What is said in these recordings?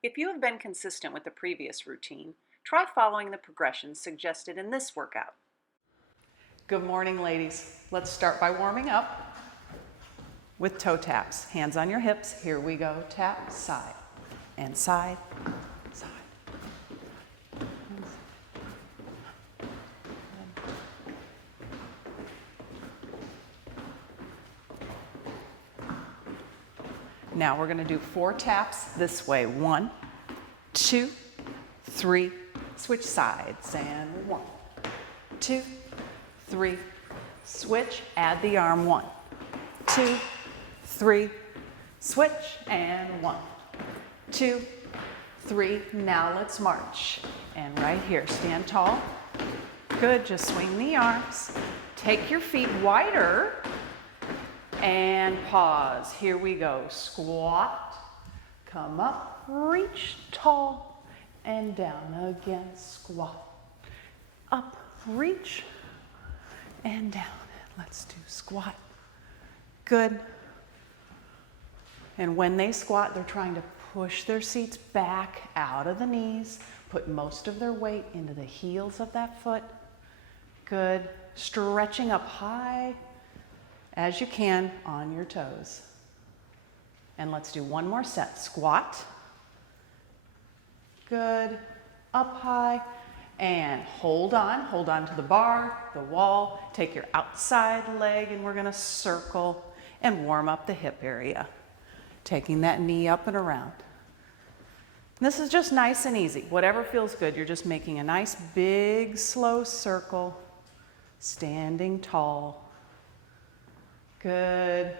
If you have been consistent with the previous routine, try following the progressions suggested in this workout. Good morning, ladies. Let's start by warming up with toe taps. Hands on your hips. Here we go. Tap, side, and side, side. Now we're going to do 4 taps this way. 1, 2, 3. Switch sides. And 1, 2, 3. Switch. Add the arm. 1, 2, 3. Switch. And 1, 2, 3. Now let's march. And right here, stand tall. Good. Just swing the arms. Take your feet wider. And pause. Here we go. Squat. Come up. Reach tall. And down again. Squat. Up. Reach. And down. Let's do squat. Good. And when they squat, they're trying to push their seats back out of the knees. Put most of their weight into the heels of that foot. Good. Stretching up high as you can on your toes. And let's do one more set. Squat. Good. Up high. And hold on to the bar, the wall. Take your outside leg and we're gonna circle and warm up the hip area. Taking that knee up and around. This is just nice and easy. Whatever feels good. You're just making a nice big slow circle. Standing tall. Good.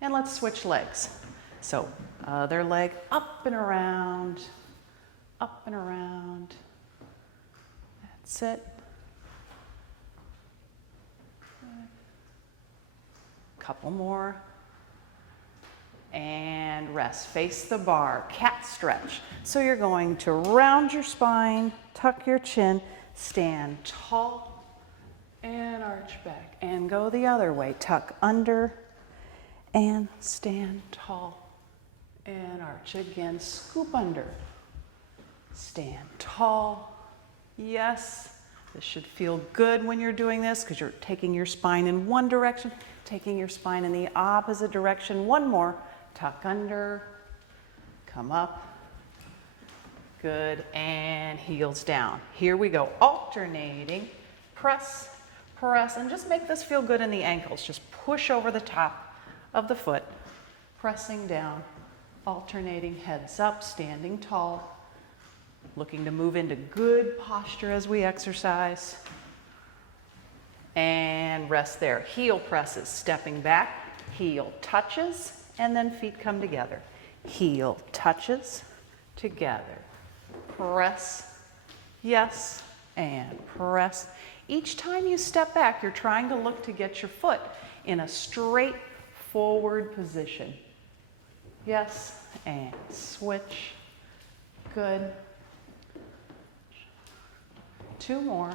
And let's switch legs. So other leg up and around, up and around. That's it. Couple more. And rest. Face the bar. Cat stretch. So you're going to round your spine, tuck your chin, stand tall, and arch back. And go the other way. Tuck under and stand tall. And arch again. Scoop under. Stand tall. Yes. This should feel good when you're doing this because you're taking your spine in one direction, taking your spine in the opposite direction. One more. Tuck under. Come up. Good. And heels down. Here we go. Alternating. Press. Press, and just make this feel good in the ankles. Just push over the top of the foot, pressing down, alternating heads up, standing tall, looking to move into good posture as we exercise. And rest there. Heel presses, stepping back, heel touches, and then feet come together. Heel touches, together. Press, yes, and press. Each time you step back, you're trying to look to get your foot in a straight forward position. Yes, and switch. Good. 2 more.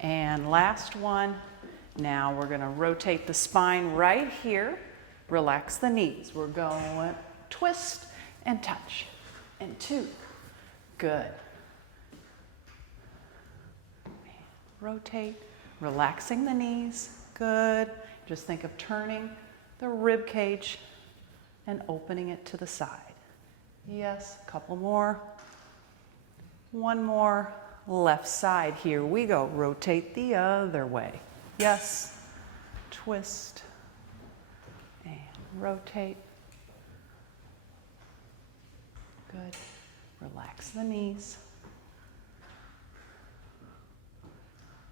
And last one. Now we're going to rotate the spine right here. Relax the knees. We're going twist and touch. And 2. Good. Rotate, relaxing the knees. Good. Just think of turning the rib cage and opening it to the side. Yes, a couple more. One more. Left side. Here we go. Rotate the other way. Yes. Twist and rotate. Good. Relax the knees.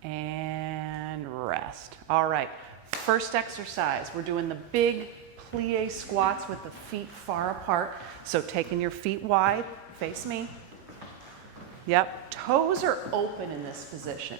And rest. All right, first exercise, we're doing the big plie squats with the feet far apart. So taking your feet wide, face me. Yep, toes are open in this position.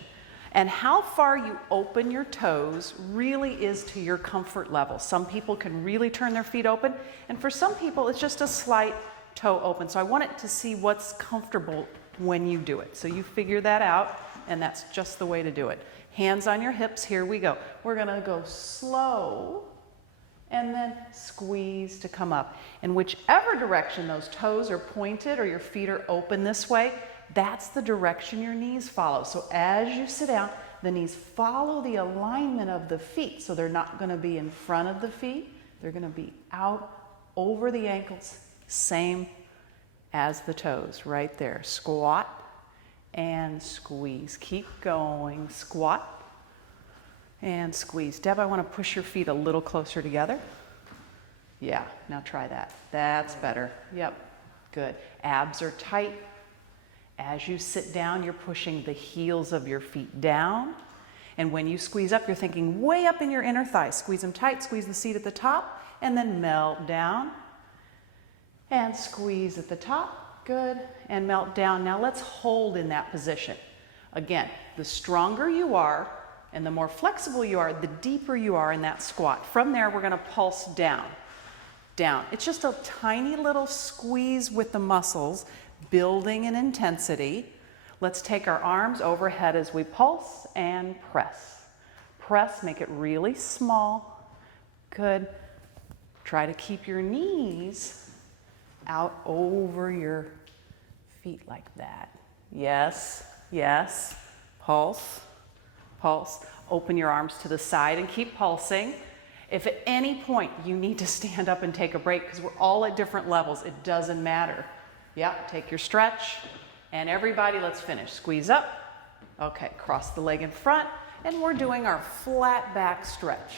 And how far you open your toes really is to your comfort level. Some people can really turn their feet open, and for some people it's just a slight toe open. So I want it to see what's comfortable when you do it. So you figure that out. And that's just the way to do it. Hands on your hips, here we go. We're gonna go slow and then squeeze to come up. And whichever direction those toes are pointed or your feet are open this way, that's the direction your knees follow. So as you sit down, the knees follow the alignment of the feet. So they're not going to be in front of the feet. They're going to be out over the ankles, same as the toes right there. Squat and squeeze. Keep going. Squat and squeeze. Deb, I want to push your feet a little closer together. Yeah, now try that. That's better. Yep, good. Abs are tight. As you sit down, you're pushing the heels of your feet down. And when you squeeze up, you're thinking way up in your inner thighs. Squeeze them tight, squeeze the seat at the top, and then melt down. And squeeze at the top. Good. And melt down. Now let's hold in that position. Again, the stronger you are and the more flexible you are, the deeper you are in that squat. From there, we're going to pulse down. Down. It's just a tiny little squeeze with the muscles, building in intensity. Let's take our arms overhead as we pulse and press. Press, make it really small. Good. Try to keep your knees out over your feet like that. Yes, yes. Pulse, pulse. Open your arms to the side and keep pulsing. If at any point you need to stand up and take a break, because we're all at different levels, it doesn't matter. Yep, take your stretch. And everybody, let's finish. Squeeze up. Okay, cross the leg in front. And we're doing our flat back stretch.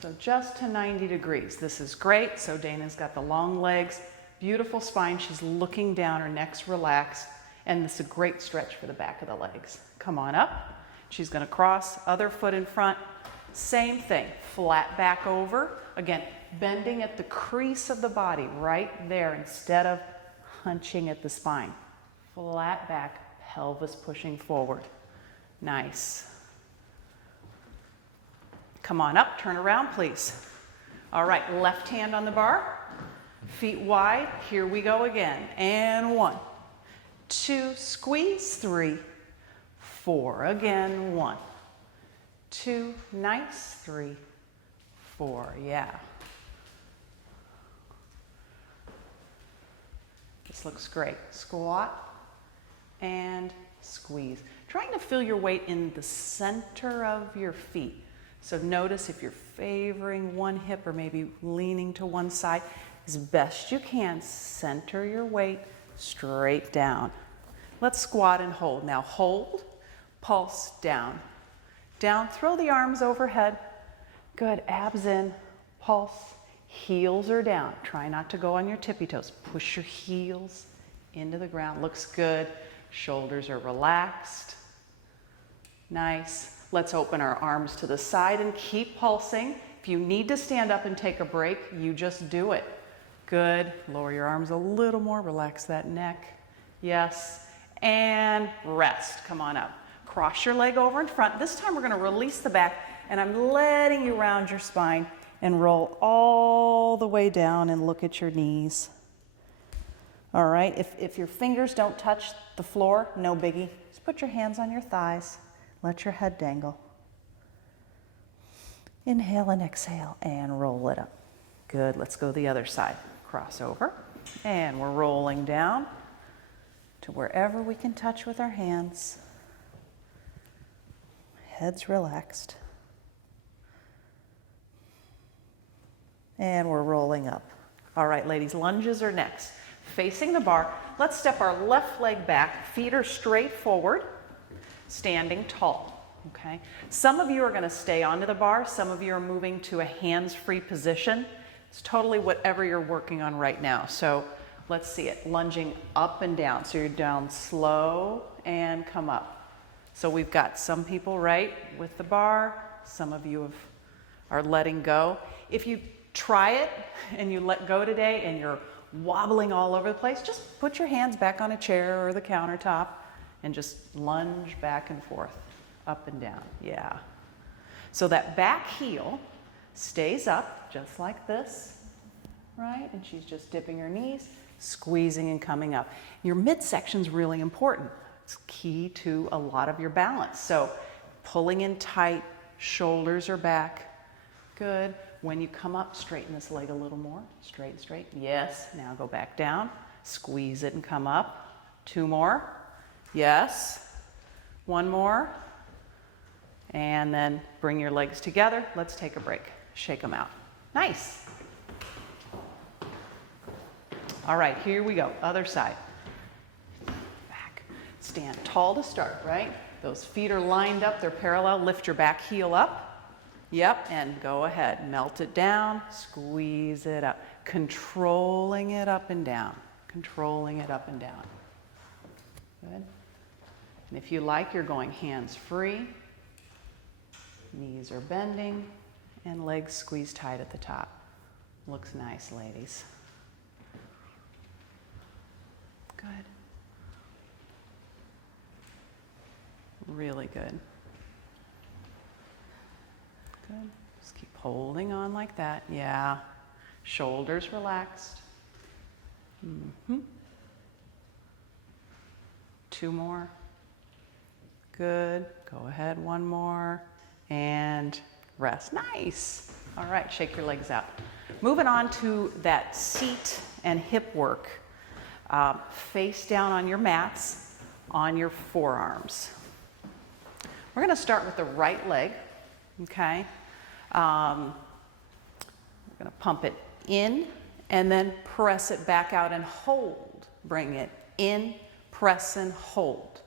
So just to 90 degrees. This is great. So Dana's got the long legs, beautiful spine. She's looking down, her neck's relaxed. And this is a great stretch for the back of the legs. Come on up. She's going to cross, other foot in front. Same thing, flat back over. Again, bending at the crease of the body right there instead of hunching at the spine. Flat back, pelvis pushing forward. Nice. Come on up, turn around please. All right, left hand on the bar, feet wide. Here we go again. And 1, 2, squeeze, 3, 4. Again, 1, 2, nice, 3, 4, yeah. This looks great. Squat and squeeze. Trying to feel your weight in the center of your feet. So notice if you're favoring one hip or maybe leaning to one side, as best you can, center your weight straight down. Let's squat and hold. Now hold, pulse, down. Down, throw the arms overhead. Good, abs in, pulse, heels are down. Try not to go on your tippy toes. Push your heels into the ground. Looks good. Shoulders are relaxed. Nice. Let's open our arms to the side and keep pulsing. If you need to stand up and take a break, you just do it. Good. Lower your arms a little more. Relax that neck. Yes. And rest. Come on up. Cross your leg over in front. This time we're going to release the back, and I'm letting you round your spine and roll all the way down and look at your knees. All right, if your fingers don't touch the floor, no biggie. Just put your hands on your thighs. Let your head dangle. Inhale and exhale and roll it up. Good, let's go the other side. Cross over, and we're rolling down to wherever we can touch with our hands. Head's relaxed. And we're rolling up. All right, ladies, lunges are next. Facing the bar, let's step our left leg back. Feet are straight forward, standing tall, okay? Some of you are gonna stay onto the bar. Some of you are moving to a hands-free position. It's totally whatever you're working on right now. So let's see it, lunging up and down. So you're down slow and come up. So we've got some people right with the bar. Some of you are letting go. If you try it and you let go today and you're wobbling all over the place, just put your hands back on a chair or the countertop and just lunge back and forth, up and down, yeah. So that back heel stays up just like this, right? And she's just dipping her knees, squeezing and coming up. Your midsection's really important. It's key to a lot of your balance. So pulling in tight, shoulders are back. Good. When you come up, straighten this leg a little more. Straight, straight. Yes. Now go back down. Squeeze it and come up. 2 more. Yes. 1 more. And then bring your legs together. Let's take a break. Shake them out. Nice. All right, here we go. Other side. Back. Stand tall to start, right? Those feet are lined up. They're parallel. Lift your back heel up. Yep, and go ahead. Melt it down. Squeeze it up. Controlling it up and down. Controlling it up and down. Good. And if you like, you're going hands free. Knees are bending. And legs squeeze tight at the top. Looks nice, ladies. Good. Really good. Good. Just keep holding on like that. Yeah. Shoulders relaxed. 2 more. Good. Go ahead. 1 more. And rest. Nice. All right. Shake your legs out. Moving on to that seat and hip work. Face down on your mats, on your forearms. We're going to start with the right leg, okay? We're going to pump it in and then press it back out and hold. Bring it in, press and hold.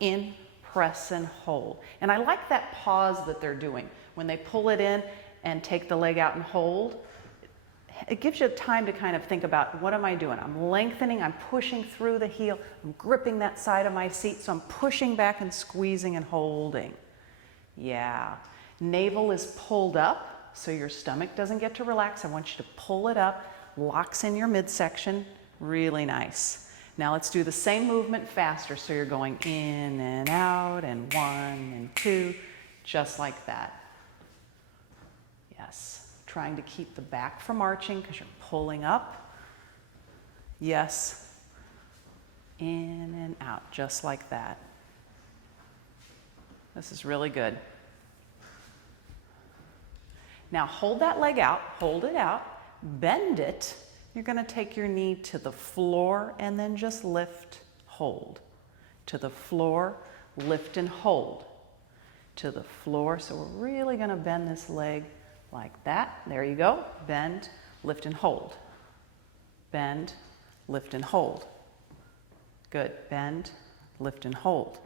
In, press and hold. And I like that pause that they're doing. When they pull it in and take the leg out and hold, it gives you time to kind of think about, what am I doing? I'm lengthening, I'm pushing through the heel, I'm gripping that side of my seat, so I'm pushing back and squeezing and holding. Yeah. Navel is pulled up, so your stomach doesn't get to relax. I want you to pull it up, locks in your midsection, really nice. Now let's do the same movement faster, so you're going in and out, and 1 and 2, just like that. Yes. Trying to keep the back from arching because you're pulling up. Yes. In and out, just like that. This is really good. Now hold that leg out, hold it out, bend it. You're going to take your knee to the floor and then just lift, hold. To the floor, lift and hold. To the floor. So we're really going to bend this leg like that. There you go. Bend, lift and hold. Bend, lift and hold. Good. Bend, lift and hold.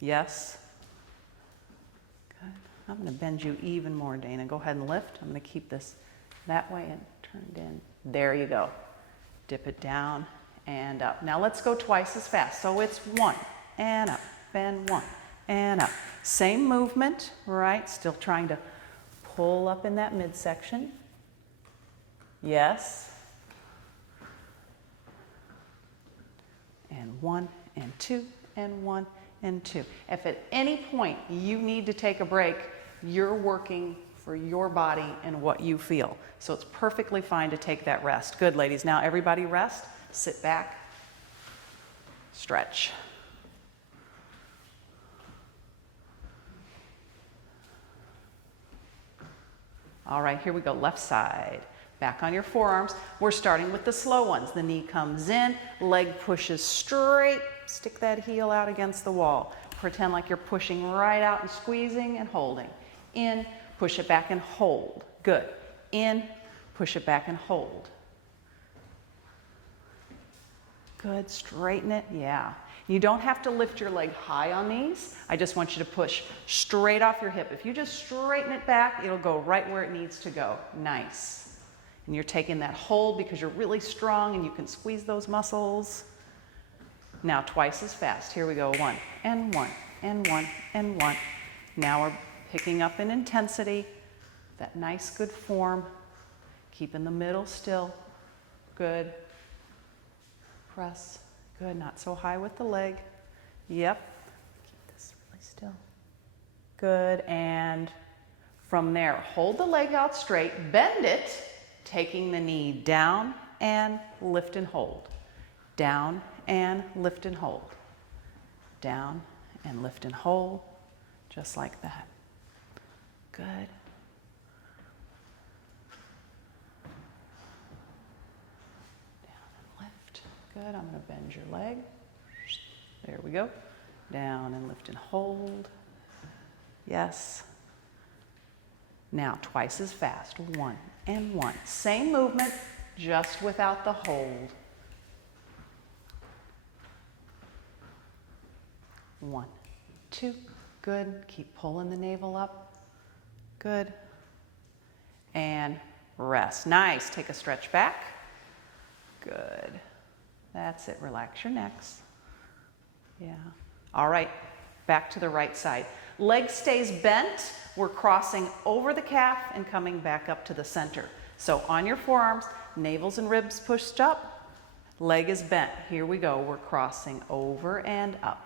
Yes. Good. I'm going to bend you even more, Dana. Go ahead and lift. I'm going to keep this that way and turned in. There you go. Dip it down and up. Now let's go twice as fast. So it's 1 and up, bend 1 and up. Same movement, right? Still trying to pull up in that midsection. Yes. And 1 and 2 and 1 and 2. If at any point you need to take a break, you're working for your body and what you feel. So it's perfectly fine to take that rest. Good, ladies. Now everybody rest. Sit back. Stretch. All right, here we go, left side. Back on your forearms. We're starting with the slow ones. The knee comes in, leg pushes straight, stick that heel out against the wall. Pretend like you're pushing right out and squeezing and holding. In, push it back and hold. Good. In, push it back and hold. Good, straighten it, yeah. You don't have to lift your leg high on these. I just want you to push straight off your hip. If you just straighten it back, it'll go right where it needs to go. Nice. And you're taking that hold because you're really strong and you can squeeze those muscles. Now twice as fast. Here we go. 1 and 1 and 1 and 1. Now we're picking up in intensity. That nice, good form. Keeping the middle still. Good. Press. Good, not so high with the leg. Yep. Keep this really still. Good, and from there, hold the leg out straight, bend it, taking the knee down and lift and hold. Down and lift and hold. Down and lift and hold, just like that. Good. Good, I'm gonna bend your leg. There we go. Down and lift and hold. Yes. Now, twice as fast. 1 and 1. Same movement, just without the hold. 1, 2. Good. Keep pulling the navel up. Good. And rest. Nice. Take a stretch back. Good. That's it. Relax your necks. Yeah. All right. Back to the right side. Leg stays bent. We're crossing over the calf and coming back up to the center. So on your forearms, navels and ribs pushed up. Leg is bent. Here we go. We're crossing over and up.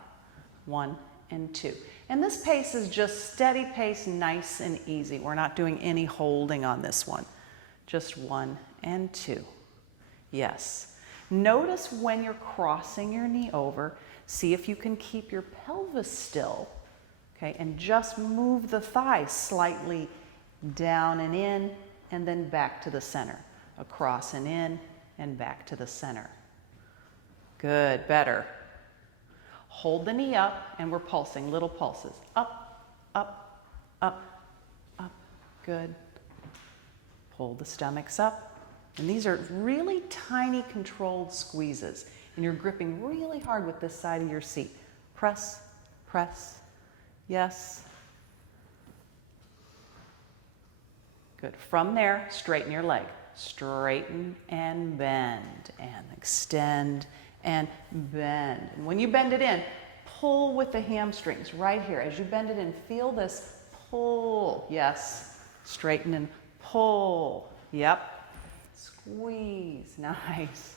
1 and 2. And this pace is just steady pace, nice and easy. We're not doing any holding on this one. Just 1 and 2. Yes. Notice when you're crossing your knee over, see if you can keep your pelvis still. Okay, and just move the thighs slightly down and in, and then back to the center. Across and in, and back to the center. Good, better. Hold the knee up, and we're pulsing, little pulses. Up, up, up, up. Good. Pull the stomachs up. And these are really tiny controlled squeezes. And you're gripping really hard with this side of your seat. Press, press. Yes. Good. From there, straighten your leg. Straighten and bend and extend and bend. And when you bend it in, pull with the hamstrings right here. As you bend it in, feel this pull. Yes. Straighten and pull. Yep. Squeeze. Nice.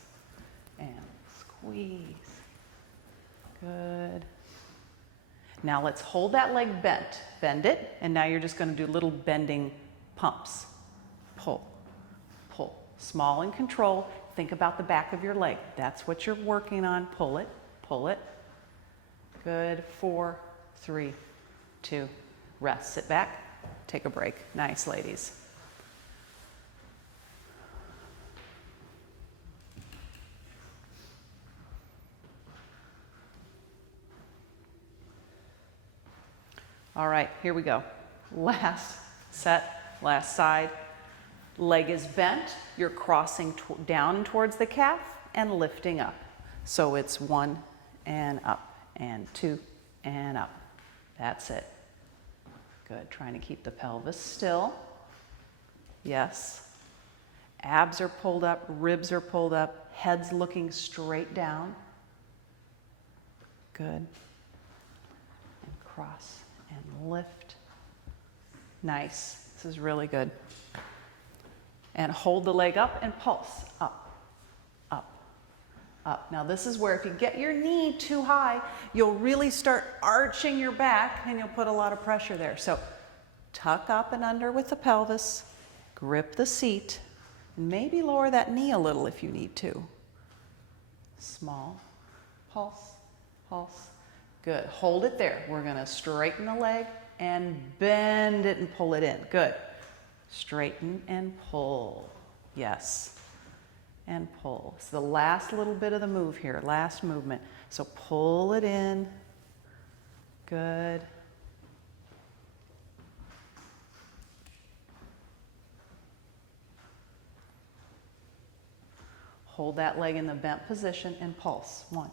And squeeze. Good. Now let's hold that leg bent. Bend it, and now you're just going to do little bending pumps. Pull, pull. Small and controlled. Think about the back of your leg. That's what you're working on. Pull it, pull it. Good. 4, 3, 2. Rest. Sit back. Take a break. Nice, ladies. All right, here we go. Last set, last side. Leg is bent. You're crossing down towards the calf and lifting up. So it's 1 and up and 2 and up. That's it. Good. Trying to keep the pelvis still. Yes. Abs are pulled up, ribs are pulled up, head's looking straight down. Good. And cross and lift. Nice. This is really good. And hold the leg up and pulse. Up, up, up. Now this is where if you get your knee too high, you'll really start arching your back and you'll put a lot of pressure there. So tuck up and under with the pelvis, grip the seat, and maybe lower that knee a little if you need to. Small, pulse, pulse. Good. Hold it there. We're going to straighten the leg and bend it and pull it in. Good. Straighten and pull. Yes. And pull. It's the last little bit of the move here. Last movement. So pull it in. Good. Hold that leg in the bent position and pulse. 1,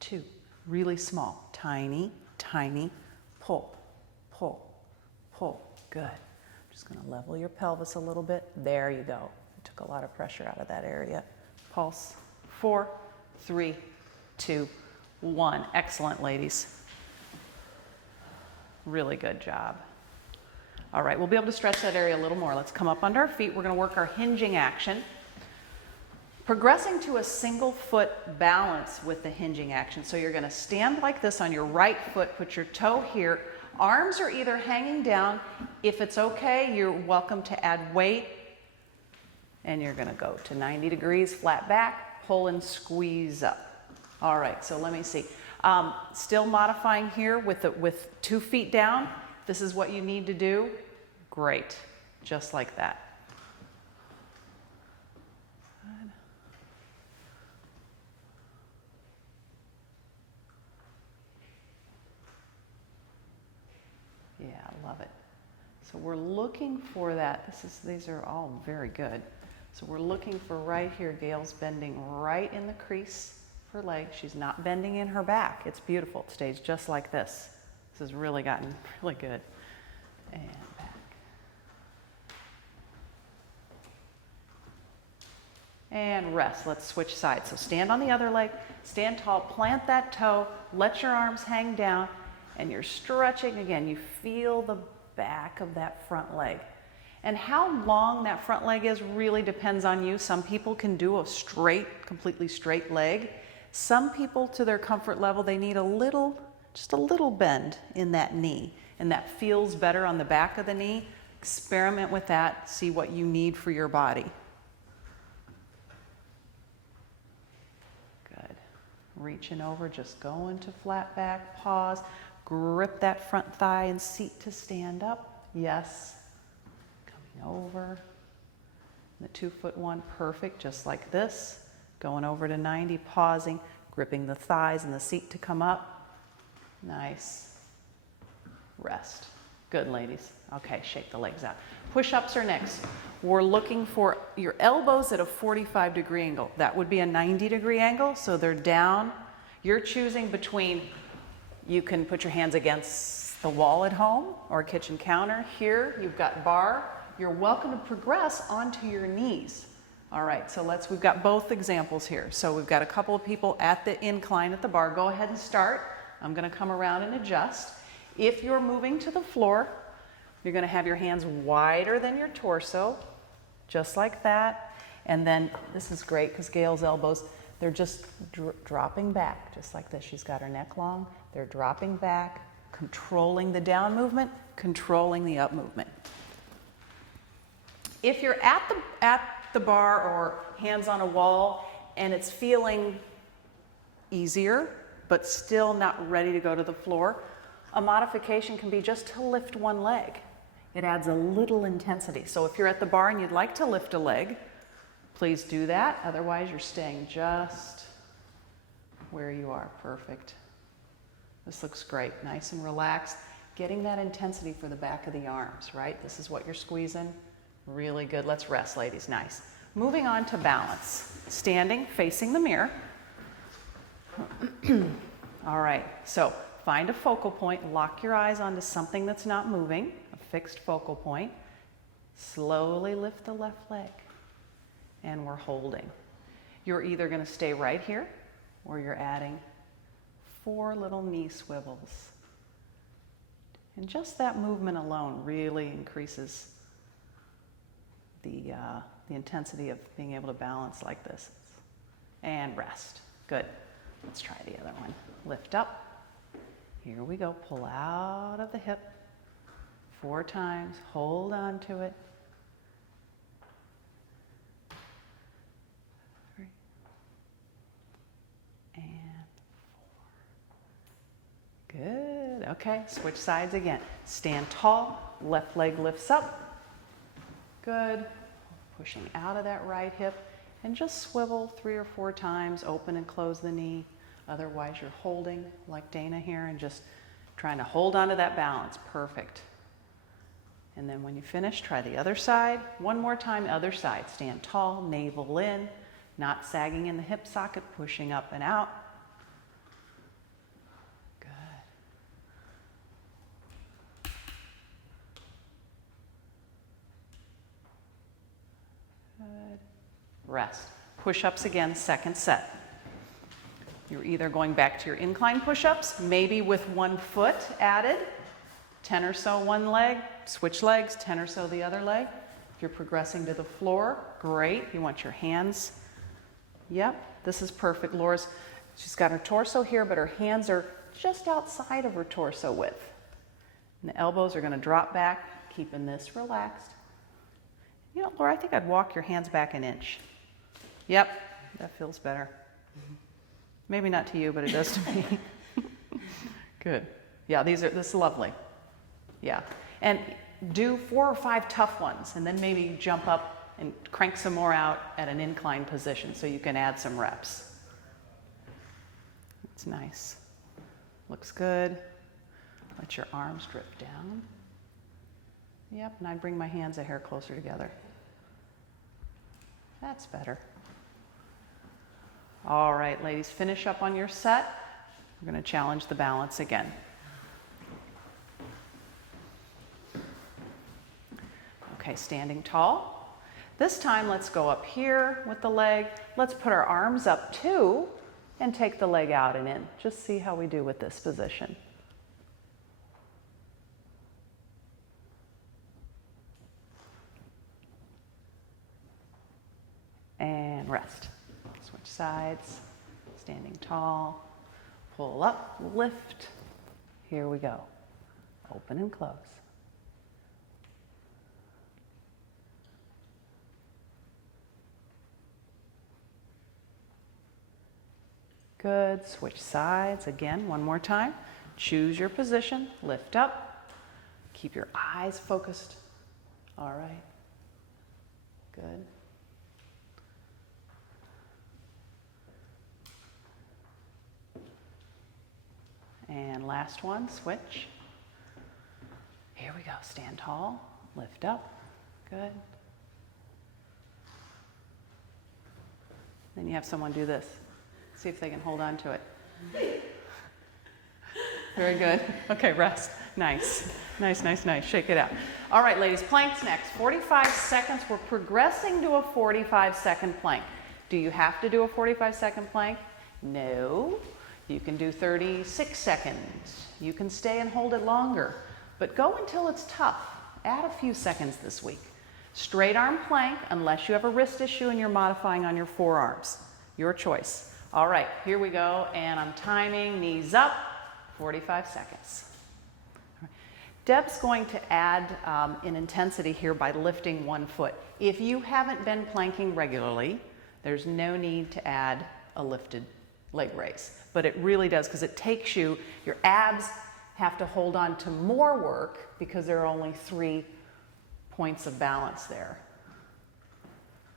2. Really small. Tiny, tiny. Pull, pull, pull. Good. Just going to level your pelvis a little bit. There you go. I took a lot of pressure out of that area. Pulse. 4, 3, 2, 1. Excellent, ladies. Really good job. All right, we'll be able to stretch that area a little more. Let's come up under our feet. We're going to work our hinging action. Progressing to a single foot balance with the hinging action. So you're going to stand like this on your right foot, put your toe here. Arms are either hanging down. If it's okay, you're welcome to add weight. And you're going to go to 90 degrees, flat back, pull and squeeze up. All right, so let me see. Still modifying here with 2 feet down. This is what you need to do. Great, just like that. Good. love it. So we're looking for that. These are all very good. So we're looking for right here, Gail's bending right in the crease of her leg. She's not bending in her back. It's beautiful. It stays just like this. This has really gotten really good. And back. And rest. Let's switch sides. So stand on the other leg, stand tall, plant that toe, let your arms hang down, and you're stretching again. You feel the back of that front leg. And how long that front leg is really depends on you. Some people can do a straight, completely straight leg. Some people, to their comfort level, they need just a little bend in that knee. And that feels better on the back of the knee. Experiment with that, see what you need for your body. Good. Reaching over, just going to flat back, pause. Grip that front thigh and seat to stand up. Yes. Coming over. The 2-foot one, perfect, just like this. Going over to 90, pausing, gripping the thighs and the seat to come up. Nice. Rest. Good, ladies. Okay, shake the legs out. Push-ups are next. We're looking for your elbows at a 45-degree angle. That would be a 90-degree angle, so they're down. You're choosing between. You can put your hands against the wall at home or kitchen counter. Here, you've got bar. You're welcome to progress onto your knees. All right, so we've got both examples here. So we've got a couple of people at the incline at the bar. Go ahead and start. I'm going to come around and adjust. If you're moving to the floor, you're going to have your hands wider than your torso, just like that. And then this is great because Gail's elbows, they're just dropping back, just like this. She's got her neck long. They're dropping back, controlling the down movement, controlling the up movement. If you're at the bar or hands on a wall and it's feeling easier, but still not ready to go to the floor, a modification can be just to lift one leg. It adds a little intensity. So if you're at the bar and you'd like to lift a leg, please do that. Otherwise, you're staying just where you are. Perfect. This looks great. Nice and relaxed. Getting that intensity for the back of the arms, right? This is what you're squeezing. Really good. Let's rest, ladies. Nice. Moving on to balance. Standing, facing the mirror. All right. So find a focal point. Lock your eyes onto something that's not moving. A fixed focal point. Slowly lift the left leg. And we're holding. You're either going to stay right here or you're adding 4 little knee swivels. And just that movement alone really increases the intensity of being able to balance like this. And rest. Good. Let's try the other one. Lift up. Here we go. Pull out of the hip. 4 times. Hold on to it. 3. And 4. Good. Okay, switch sides again. Stand tall. Left leg lifts up. Good. Pushing out of that right hip. And just swivel 3 or 4 times. Open and close the knee. Otherwise, you're holding like Dana here and just trying to hold on to that balance. Perfect. And then when you finish, try the other side. One more time, other side. Stand tall, navel in, not sagging in the hip socket, pushing up and out. Good. Good. Rest. Push-ups again, second set. You're either going back to your incline push-ups, maybe with 1 foot added, 10 or so one leg, switch legs, 10 or so the other leg. If you're progressing to the floor, great. You want your hands. Yep, this is perfect. She's got her torso here, but her hands are just outside of her torso width. And the elbows are going to drop back, keeping this relaxed. You know, Laura, I think I'd walk your hands back an inch. Yep, that feels better. Maybe not to you, but it does to me. Good. Yeah, this is lovely. Yeah. And do 4 or 5 tough ones, and then maybe jump up and crank some more out at an incline position so you can add some reps. It's nice. Looks good. Let your arms drift down. Yep, and I'd bring my hands a hair closer together. That's better. All right, ladies, finish up on your set. We're going to challenge the balance again. Okay, standing tall. This time, let's go up here with the leg. Let's put our arms up too and take the leg out and in. Just see how we do with this position. And rest. Switch sides, standing tall, pull up, lift. Here we go. Open and close. Good. Switch sides again, one more time. Choose your position, lift up, keep your eyes focused. All right. Good. And last one, switch. Here we go. Stand tall, lift up. Good. Then you have someone do this. See if they can hold on to it. Very good. Okay, rest. Nice. Nice, nice, nice. Shake it out. All right, ladies, planks next. 45 seconds. We're progressing to a 45-second plank. Do you have to do a 45-second plank? No. You can do 36 seconds. You can stay and hold it longer. But go until it's tough. Add a few seconds this week. Straight arm plank unless you have a wrist issue and you're modifying on your forearms. Your choice. All right, here we go. And I'm timing, knees up, 45 seconds. Deb's going to add in intensity here by lifting one foot. If you haven't been planking regularly, there's no need to add a lifted leg raise. But it really does, because it takes you, your abs have to hold on to more work because there are only 3 points of balance there.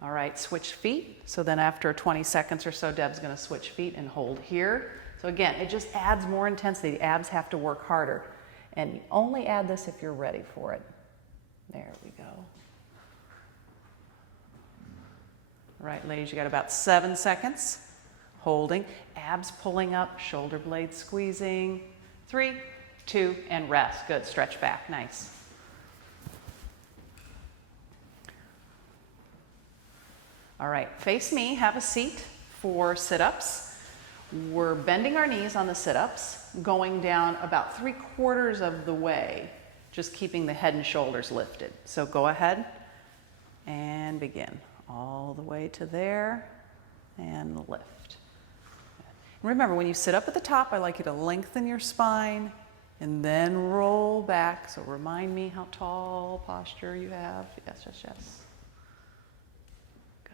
All right, switch feet. So then after 20 seconds or so, Deb's going to switch feet and hold here. So again, it just adds more intensity. The abs have to work harder. And you only add this if you're ready for it. There we go. All right, ladies, you got about 7 seconds. Holding, abs pulling up, shoulder blades squeezing. 3, 2, and rest. Good, stretch back, nice. All right, face me, have a seat for sit-ups. We're bending our knees on the sit-ups, going down about 3/4 of the way, just keeping the head and shoulders lifted. So go ahead and begin. All the way to there and lift. Remember, when you sit up at the top, I like you to lengthen your spine and then roll back. So remind me how tall posture you have. Yes, yes, yes. Good.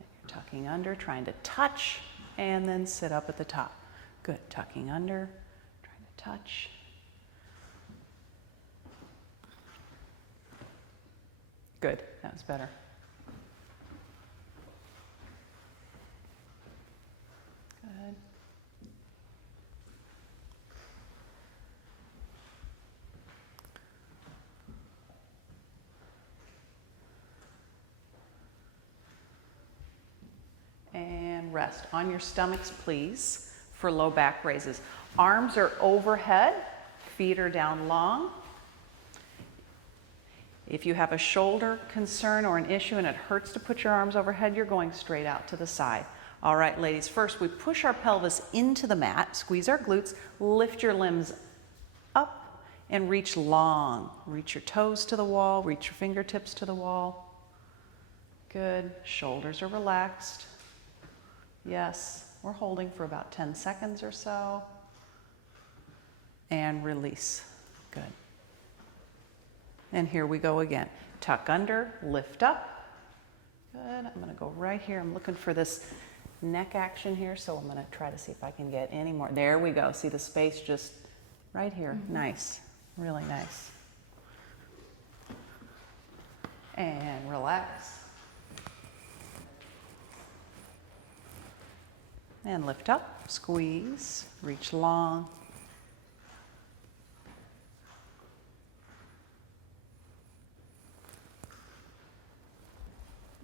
And you're tucking under, trying to touch, and then sit up at the top. Good. Tucking under, trying to touch. Good. That was better. Good. And rest. On your stomachs, please, for low back raises. Arms are overhead, feet are down long. If you have a shoulder concern or an issue and it hurts to put your arms overhead, you're going straight out to the side. All right, ladies, first we push our pelvis into the mat, squeeze our glutes, lift your limbs up and reach long. Reach your toes to the wall, reach your fingertips to the wall. Good. Shoulders are relaxed. Yes, we're holding for about 10 seconds or so. And release. Good. And here we go again. Tuck under, lift up. Good. I'm going to go right here. I'm looking for this neck action here, so I'm going to try to see if I can get any more. There we go. See the space just right here. Mm-hmm. Nice. Really nice. And relax. And lift up, squeeze, reach long.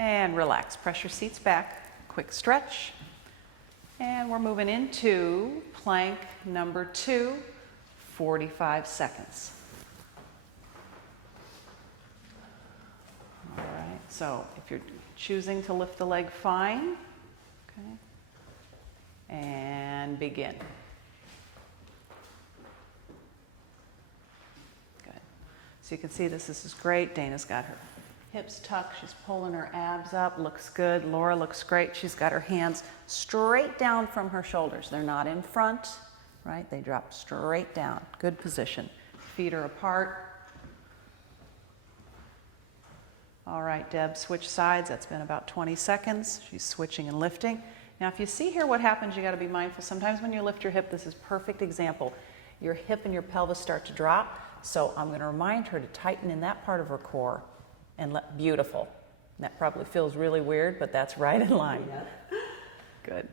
And relax. Press your seats back. Quick stretch. And we're moving into plank number 2, 45 seconds. All right, so if you're choosing to lift the leg, fine. Okay. And begin. Good. So you can see this is great. Dana's got her hips tucked. She's pulling her abs up. Looks good. Laura looks great. She's got her hands straight down from her shoulders. They're not in front, right? They drop straight down. Good position. Feet are apart. All right, Deb, switch sides. That's been about 20 seconds. She's switching and lifting. Now, if you see here what happens, you got to be mindful. Sometimes when you lift your hip, this is a perfect example. Your hip and your pelvis start to drop. So I'm going to remind her to tighten in that part of her core. And beautiful. That probably feels really weird, but that's right in line. Yeah. Good.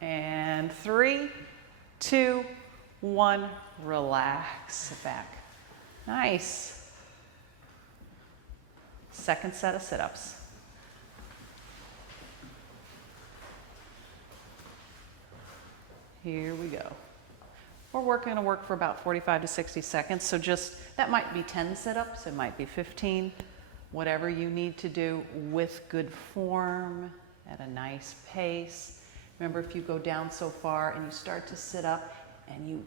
And 3, 2, 1, relax back. Nice. Second set of sit-ups. Here we go. We're going to work for about 45 to 60 seconds, so that might be 10 sit-ups, it might be 15, whatever you need to do with good form, at a nice pace. Remember, if you go down so far and you start to sit up and you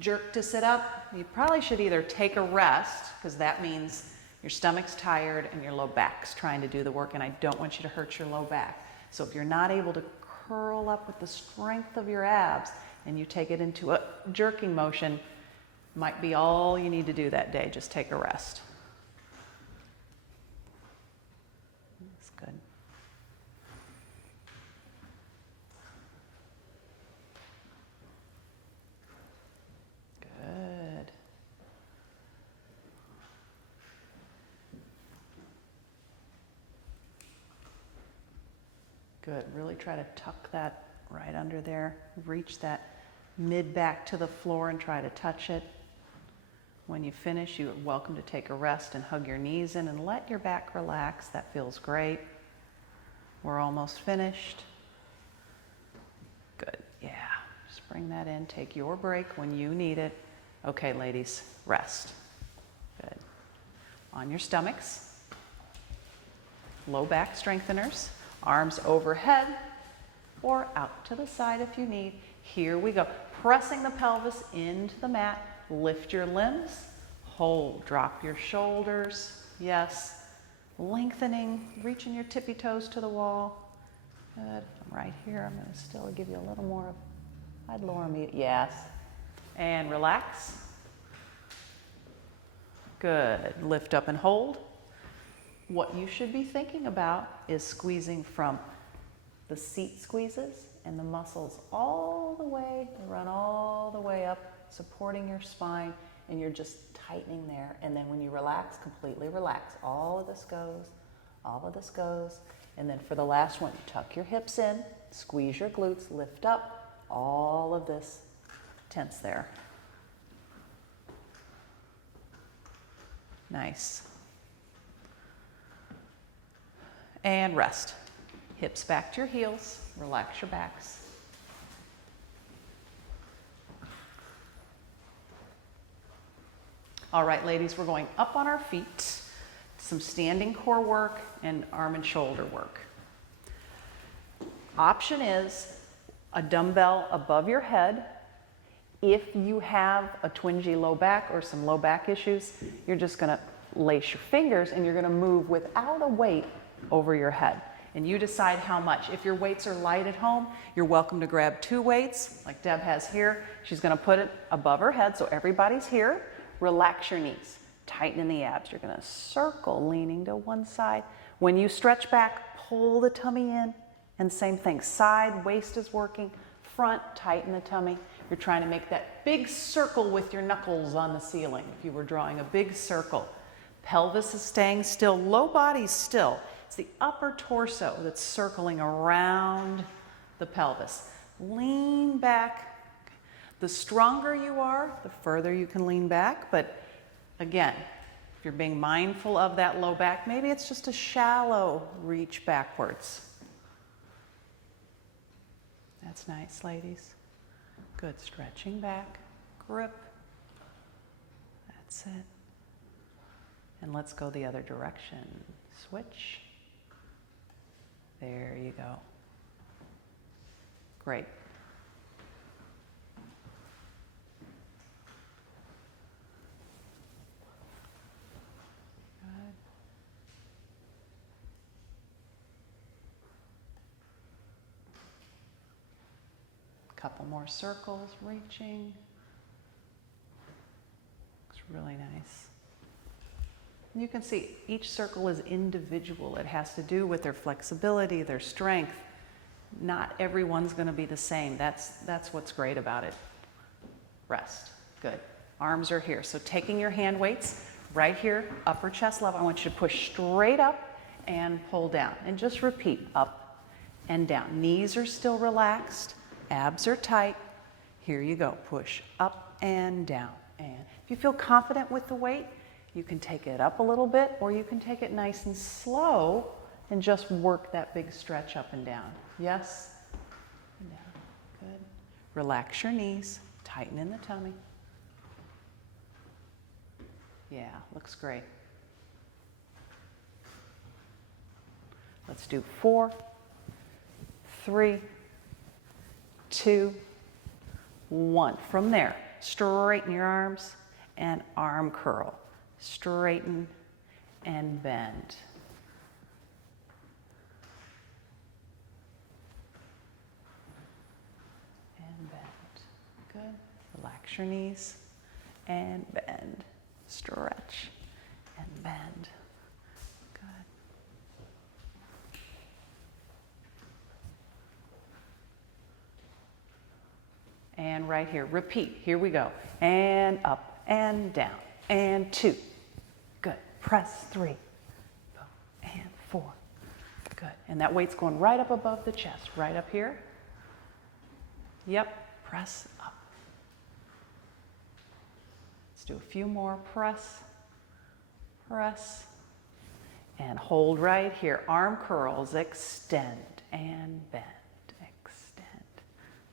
jerk to sit up, you probably should either take a rest, because that means your stomach's tired and your low back's trying to do the work, and I don't want you to hurt your low back. So if you're not able to curl up with the strength of your abs, and you take it into a jerking motion, might be all you need to do that day. Just take a rest. That's good. Good. Good. Really try to tuck that right under there. Reach that mid back to the floor and try to touch it. When you finish, you're welcome to take a rest and hug your knees in and let your back relax. That feels great. We're almost finished. Good. Yeah. Just bring that in. Take your break when you need it. Okay, ladies, rest. Good. On your stomachs. Low back strengtheners. Arms overhead or out to the side if you need. Here we go. Pressing the pelvis into the mat. Lift your limbs. Hold. Drop your shoulders. Yes. Lengthening. Reaching your tippy toes to the wall. Good. I'm right here. I'm going to still give you a little more of, I'd lower me. Yes. And relax. Good. Lift up and hold. What you should be thinking about is squeezing from the seat squeezes and the muscles all the way, run all the way up, supporting your spine, and you're just tightening there. And then when you relax, completely relax. All of this goes, all of this goes. And then for the last one, tuck your hips in, squeeze your glutes, lift up, all of this tense there. Nice. And rest. Hips back to your heels. Relax your backs. All right, ladies, we're going up on our feet. Some standing core work and arm and shoulder work. Option is a dumbbell above your head. If you have a twingy low back or some low back issues, you're just going to lace your fingers and you're going to move without a weight over your head. And you decide how much. If your weights are light at home, you're welcome to grab 2 weights, like Deb has here. She's going to put it above her head so everybody's here. Relax your knees. Tighten in the abs. You're going to circle, leaning to one side. When you stretch back, pull the tummy in. And same thing, side, waist is working. Front, tighten the tummy. You're trying to make that big circle with your knuckles on the ceiling. If you were drawing a big circle. Pelvis is staying still. Low body's still. It's the upper torso that's circling around the pelvis. Lean back. The stronger you are, the further you can lean back. But again, If you're being mindful of that low back, maybe it's just a shallow reach backwards. That's nice, ladies. Good, stretching back, grip. That's it. And let's go the other direction. Switch. There you go. Great. Good. Couple more circles, reaching. Looks really nice. You can see each circle is individual. It has to do with their flexibility, their strength. Not everyone's going to be the same. That's what's great about it. Rest. Good. Arms are here. So taking your hand weights right here, upper chest level, I want you to push straight up and pull down. And just repeat, up and down. Knees are still relaxed. Abs are tight. Here you go. Push up and down. And if you feel confident with the weight, you can take it up a little bit, or you can take it nice and slow and just work that big stretch up and down. Yes? And down. Good. Relax your knees. Tighten in the tummy. Yeah, looks great. Let's do 4, 3, 2, 1. From there, straighten your arms and arm curl. Straighten and bend. And bend. Good. Relax your knees and bend. Stretch and bend. Good. And right here, repeat. Here we go. And up and down. And 2. Good. Press 3. And 4. Good. And that weight's going right up above the chest. Right up here. Yep. Press up. Let's do a few more. Press. Press. And hold right here. Arm curls. Extend and bend. Extend.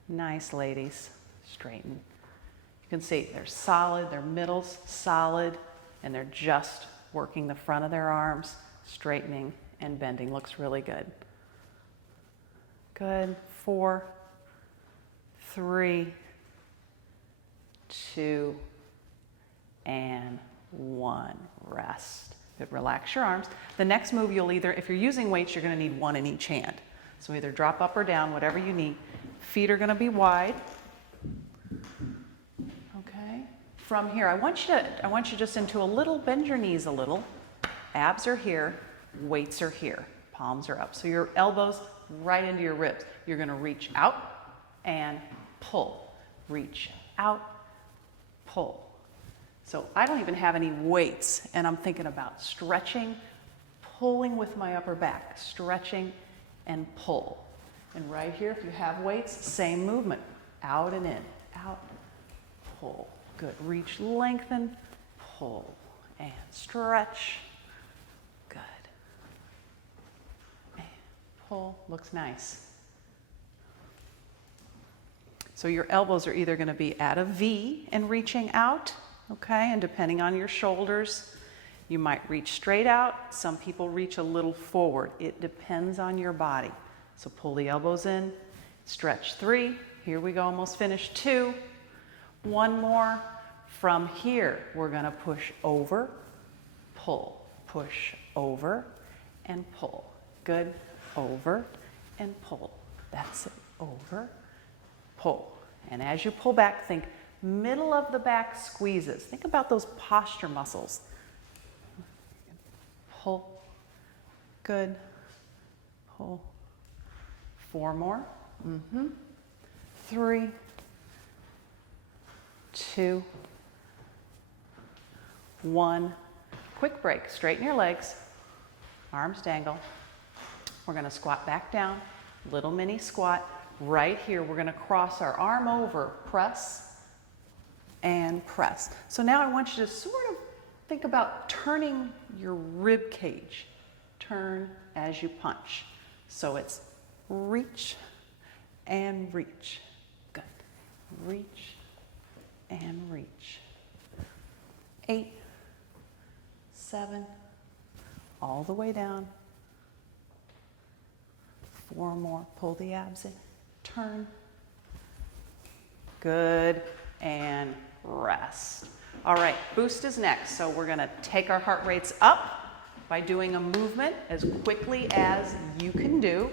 Nice, ladies. Straighten. You can see they're solid, their middle's solid, and they're just working the front of their arms, straightening and bending. Looks really good. Good. 4, 3, 2, and 1. Rest. Good. Relax your arms. The next move you'll either, if you're using weights, you're going to need one in each hand. So either drop up or down, whatever you need. Feet are going to be wide. Okay. From here, I want you just into a little, bend your knees a little. Abs are here, weights are here, palms are up. So your elbows right into your ribs. You're going to reach out and pull. Reach out, pull. So I don't even have any weights, and I'm thinking about stretching, pulling with my upper back, stretching and pull. And right here, if you have weights, same movement. Out and in, out, pull. Good. Reach, lengthen, pull, and stretch. Good. And pull. Looks nice. So your elbows are either going to be at a V and reaching out, okay? And depending on your shoulders, you might reach straight out. Some people reach a little forward. It depends on your body. So pull the elbows in, stretch 3. Here we go, almost finished. 2. 1 more. From here, we're going to push over, pull, push over, and pull. Good. Over and pull. That's it. Over, pull. And as you pull back, think middle of the back squeezes. Think about those posture muscles. Pull. Good. Pull. 4 more. 3, 2, 1. Quick break. Straighten your legs. Arms dangle. We're going to squat back down. Little mini squat. Right here, we're going to cross our arm over. Press and press. So now I want you to sort of think about turning your rib cage. Turn as you punch. So it's reach and reach. Good. Reach and reach. 8, 7, all the way down. 4 more. Pull the abs in. Turn. Good. And rest. All right, boost is next. So we're going to take our heart rates up by doing a movement as quickly as you can do.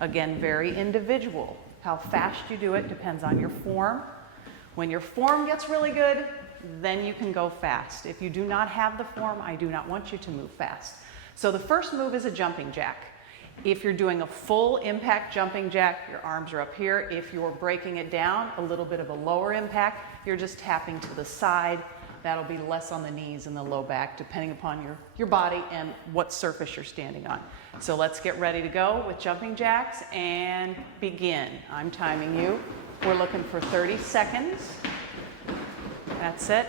Again, very individual. How fast you do it depends on your form. When your form gets really good, then you can go fast. If you do not have the form, I do not want you to move fast. So the first move is a jumping jack. If you're doing a full impact jumping jack, your arms are up here. If you're breaking it down, a little bit of a lower impact, you're just tapping to the side. That'll be less on the knees and the low back, depending upon your body and what surface you're standing on. So let's get ready to go with jumping jacks and begin. I'm timing you. We're looking for 30 seconds. That's it.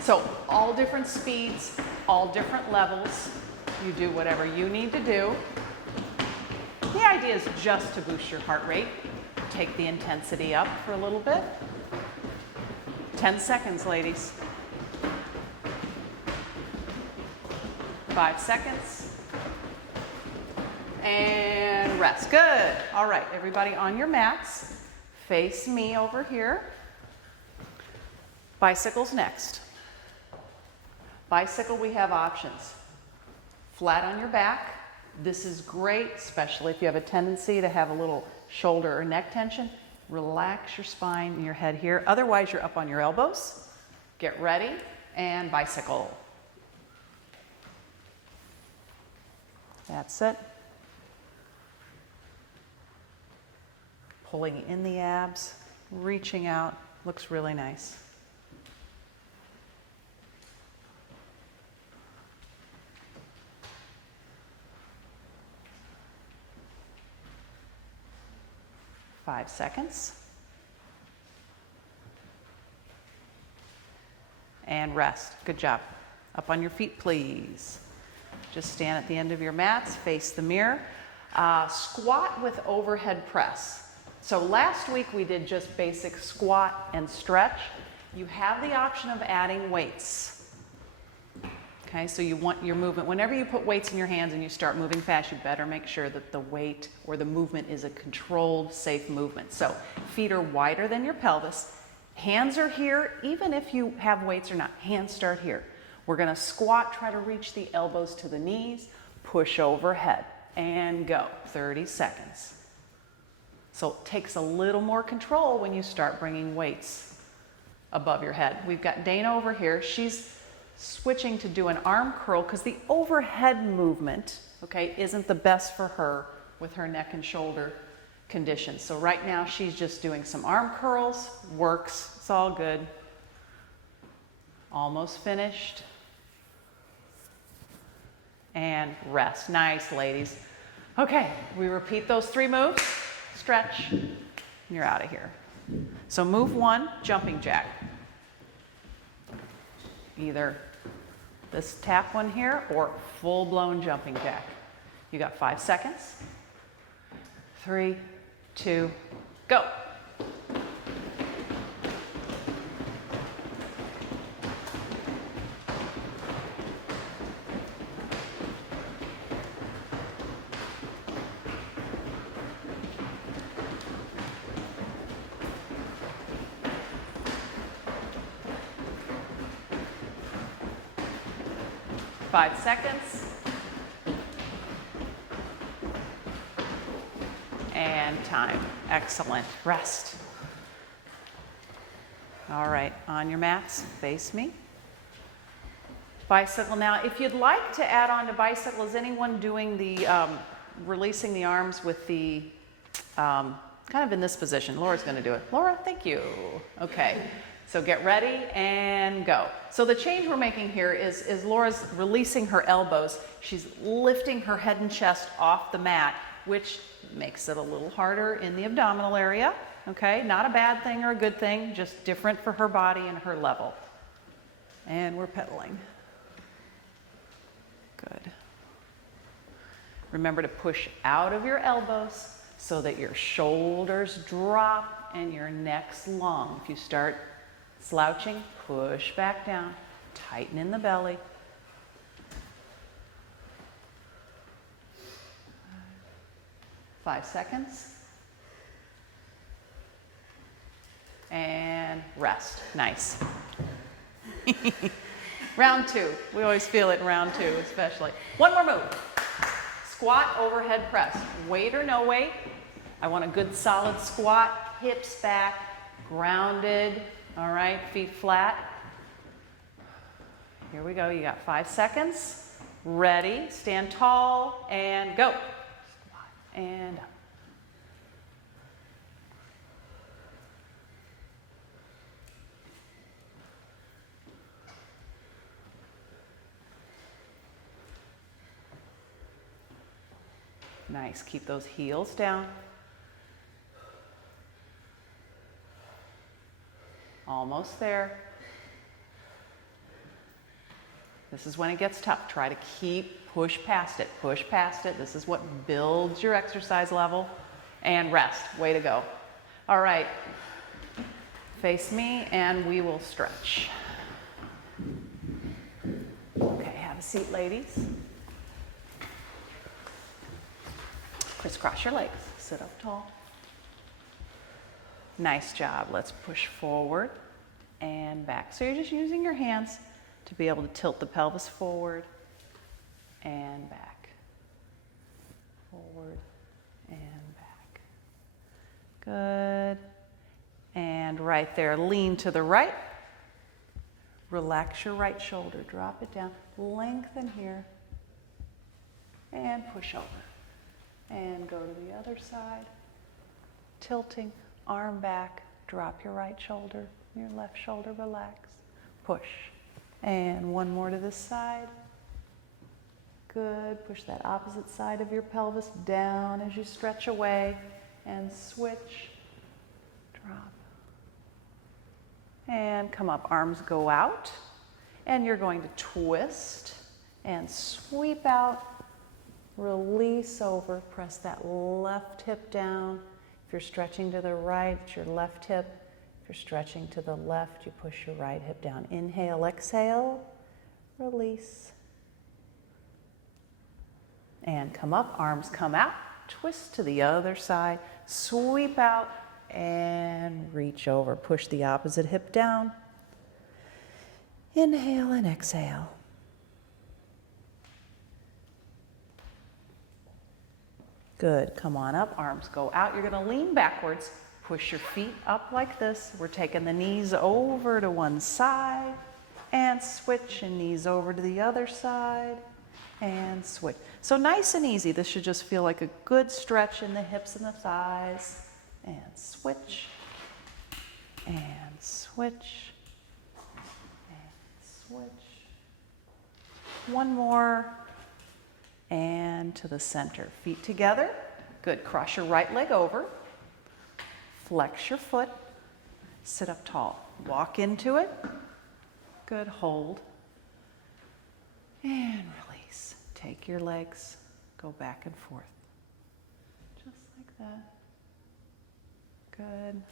So all different speeds, all different levels. You do whatever you need to do. The idea is just to boost your heart rate. Take the intensity up for a little bit. 10 seconds, ladies. 5 seconds. And rest. Good. All right, everybody on your mats. Face me over here. Bicycles next. Bicycle, we have options. Flat on your back. This is great, especially if you have a tendency to have a little shoulder or neck tension. Relax your spine and your head here. Otherwise, you're up on your elbows. Get ready and bicycle. That's it. Pulling in the abs, reaching out. Looks really nice. Five seconds. And rest. Good job. Up on your feet, please. Just stand at the end of your mats, face the mirror. Squat with overhead press. So last week we did just basic squat and stretch. You have the option of adding weights. Okay, so you want your movement, whenever you put weights in your hands and you start moving fast, you better make sure that the weight or the movement is a controlled, safe movement. So feet are wider than your pelvis. Hands are here, even if you have weights or not. Hands start here. We're going to squat, try to reach the elbows to the knees, push overhead, and go. 30 seconds. So it takes a little more control when you start bringing weights above your head. We've got Dana over here. She's switching to do an arm curl because the overhead movement, okay, isn't the best for her with her neck and shoulder condition. So right now she's just doing some arm curls. Works. It's all good. Almost finished. And rest. Nice, ladies. Okay, we repeat those 3 moves. Stretch. And you're out of here. So move 1, jumping jack. Either this tap one here or full-blown jumping jack. You got 5 seconds. 3, 2, go. Five seconds. And time. Excellent. Rest. All right, on your mats, face me. Bicycle. Now, if you'd like to add on to bicycle, is anyone doing the releasing the arms with the kind of in this position? Laura's going to do it. Laura, thank you. Okay. So get ready and go. So the change we're making here is Laura's releasing her elbows. She's lifting her head and chest off the mat, which makes it a little harder in the abdominal area. Okay, not a bad thing or a good thing, just different for her body and her level. And we're pedaling. Good. Remember to push out of your elbows so that your shoulders drop and your neck's long. If you start slouching, push back down, tighten in the belly. 5 seconds. And rest. Nice. Round 2. We always feel it in round 2, especially. One more move. Squat, overhead press. Weight or no weight. I want a good solid squat, hips back, grounded. All right, feet flat. Here we go. You got 5 seconds. Ready, stand tall, and go. Squat and up. Nice. Keep those heels down. Almost there. This is when it gets tough. Try to push past it. Push past it. This is what builds your exercise level. And rest. Way to go. All right. Face me and we will stretch. Okay, have a seat, ladies. Crisscross your legs. Sit up tall. Nice job. Let's push forward and back. So you're just using your hands to be able to tilt the pelvis forward and back. Forward and back. Good. And right there, lean to the right. Relax your right shoulder. Drop it down. Lengthen here. And push over. And go to the other side. Tilting, arm back. Drop your right shoulder. Your left shoulder, relax. Push. And one more to this side. Good. Push that opposite side of your pelvis down as you stretch away. And switch. Drop. And come up. Arms go out. And you're going to twist and sweep out. Release over. Press that left hip down. If you're stretching to the right, it's your left hip. If you're stretching to the left, you push your right hip down. Inhale, exhale, release. And come up, arms come out. Twist to the other side. Sweep out and reach over. Push the opposite hip down. Inhale and exhale. Good. Come on up. Arms go out. You're going to lean backwards. Push your feet up like this. We're taking the knees over to one side and switch, and knees over to the other side and switch. So nice and easy. This should just feel like a good stretch in the hips and the thighs. And switch. And switch. And switch. One more. And to the center. Feet together. Good. Cross your right leg over. Flex your foot. Sit up tall. Walk into it. Good. Hold. And release. Take your legs. Go back and forth. Just like that. Good.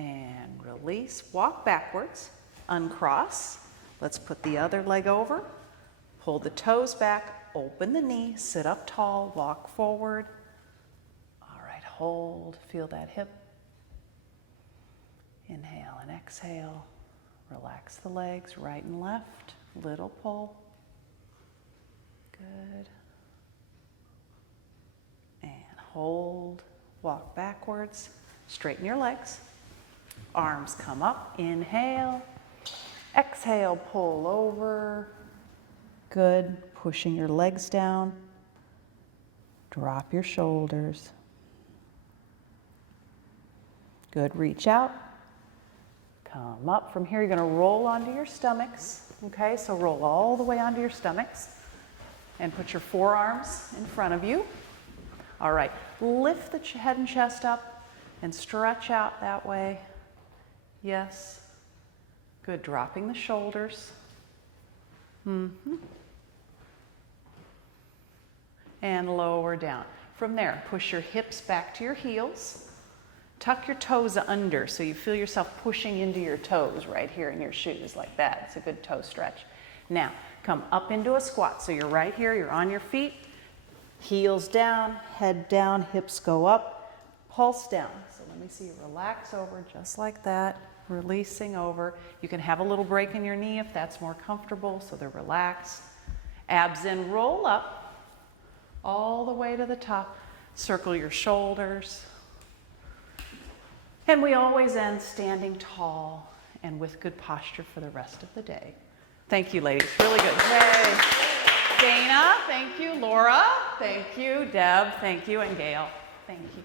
And release. Walk backwards. Uncross. Let's put the other leg over. Pull the toes back, open the knee, sit up tall, walk forward. All right, hold, feel that hip. Inhale and exhale. Relax the legs, right and left, little pull. Good. And hold, walk backwards, straighten your legs. Arms come up, inhale. Exhale, pull over. Good. Pushing your legs down. Drop your shoulders. Good. Reach out. Come up. From here, you're going to roll onto your stomachs. Okay, so roll all the way onto your stomachs. And put your forearms in front of you. All right. Lift the head and chest up and stretch out that way. Yes. Good, dropping the shoulders. And lower down. From there, push your hips back to your heels. Tuck your toes under so you feel yourself pushing into your toes right here in your shoes like that. It's a good toe stretch. Now, come up into a squat. So you're right here, you're on your feet, heels down, head down, hips go up, pulse down. So let me see you relax over just like that, releasing over. You can have a little break in your knee if that's more comfortable, so they're relaxed. Abs in, roll up all the way to the top. Circle your shoulders. And we always end standing tall and with good posture for the rest of the day. Thank you, ladies. Really good. Yay. Dana, thank you. Laura, thank you. Deb, thank you. And Gail, thank you.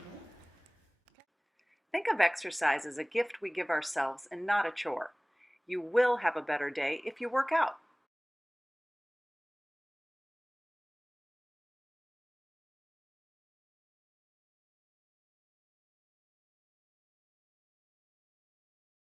Think of exercise as a gift we give ourselves and not a chore. You will have a better day if you work out.